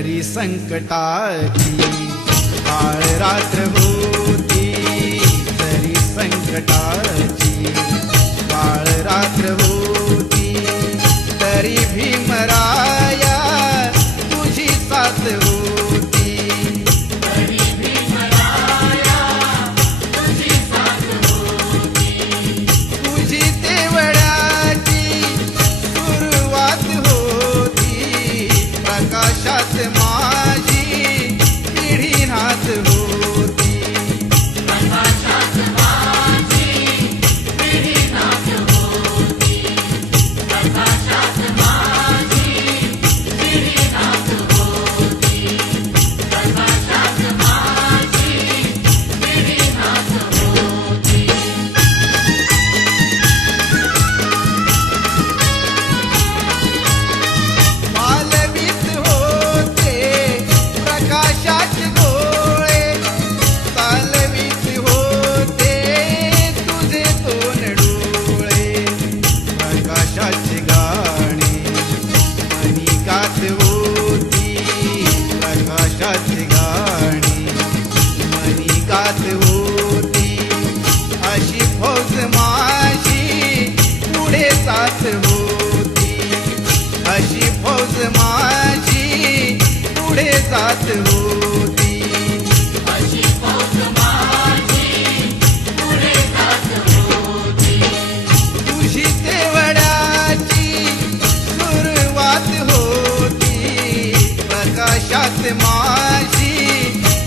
तरी संकटाची काळ रात्र होती, तरी संकटाची काळ रात्र होती, तरी भीमराया तुझी साथ होती, तरी भीमराया तुझी साथ होती, तुझी तेवढ्याची सुरुवात होती, प्रकाशात माझी पिढीनाथ होती, प्रकाशात माझी पिढीनाथ होती, प्रकाशात माझी पिढीनाथ होती, प्रकाशात माझी पिढीनाथ होती. मालवीत होते प्रकाशाचे डोळे, चालवीत होते तुझे दोन डोळे, प्रकाशाची गाणी मनी गात होती, प्रकाशाची गाणी मनी गात होती, अशी फौज माझी पुढे जात होती, अशी फौज माझी पुढे जात होती, अशी फौज माझी पुढे जात होती, तुझी तेवढ्याची सुरुवात होती, प्रकाशात माझी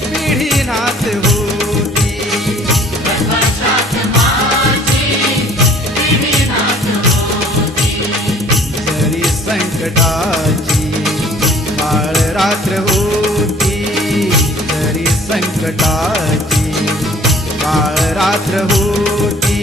पिढीनाथ होती, प्रकाशात माझी पिढीनाथ होती, तरी संकटाची काळ रात्र होती, तरी संकटाची काळ रात्र होती,